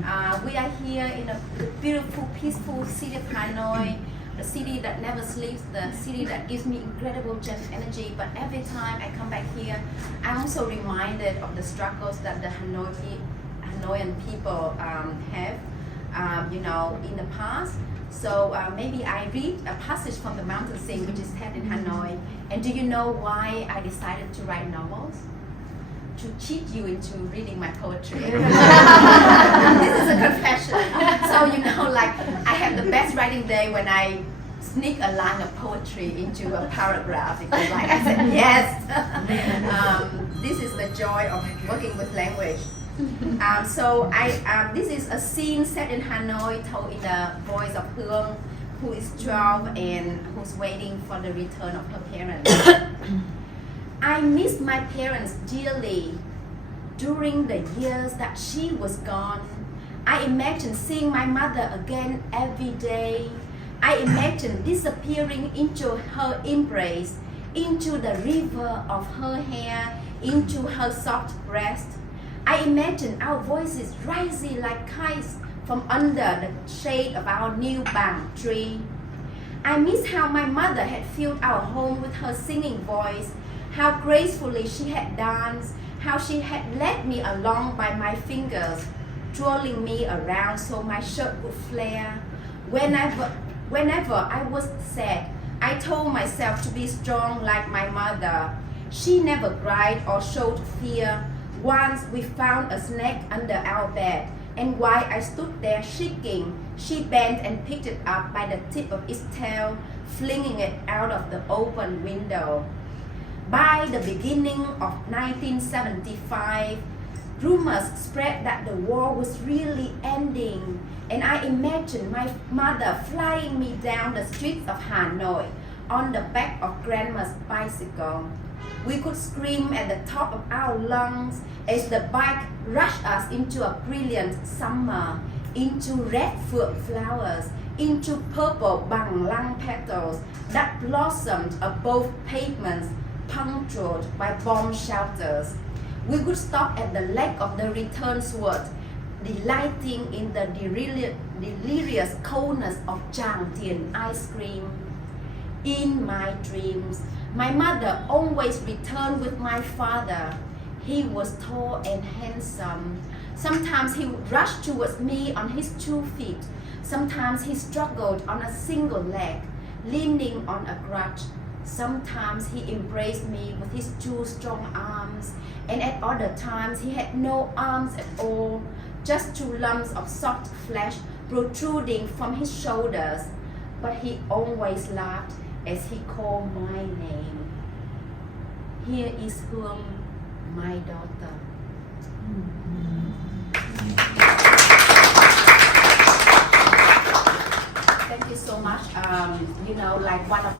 We are here in a beautiful, peaceful city of Hanoi, the city that never sleeps, the city that gives me incredible energy. But every time I come back here, I'm also reminded of the struggles that the Hanoian people have, in the past. So maybe I read a passage from the Mountain Sing, which is set in Hanoi. And do you know why I decided to write novels? To cheat you into reading my poetry. This is a confession. So I have the best writing day when I sneak a line of poetry into a paragraph, because I said yes. This is the joy of working with language. This is a scene set in Hanoi, told in the voice of Hương, who is 12 and who's waiting for the return of her parents. I miss my parents dearly. During the years that she was gone, I imagine seeing my mother again every day. I imagine disappearing into her embrace, into the river of her hair, into her soft breast. I imagine our voices rising like kites from under the shade of our new bang tree. I miss how my mother had filled our home with her singing voice, how gracefully she had danced, how she had led me along by my fingers, twirling me around so my shirt would flare. Whenever I was sad, I told myself to be strong like my mother. She never cried or showed fear. Once we found a snake under our bed, and while I stood there shaking, she bent and picked it up by the tip of its tail, flinging it out of the open window. By the beginning of 1975, rumors spread that the war was really ending, and I imagined my mother flying me down the streets of Hanoi on the back of Grandma's bicycle. We could scream at the top of our lungs as the bike rushed us into a brilliant summer, into red flowers, into purple bang lang petals that blossomed above pavements punctured by bomb shelters. We would stop at the leg of the return sword, delighting in the delirious coldness of Jang Tien ice cream. In my dreams, my mother always returned with my father. He was tall and handsome. Sometimes he would rush towards me on his 2 feet. Sometimes he struggled on a single leg, leaning on a crutch. Sometimes he embraced me with his 2 strong arms, and at other times he had no arms at all, just 2 lumps of soft flesh protruding from his shoulders. But he always laughed as he called my name. Here is Hương, my daughter. Thank you so much. One of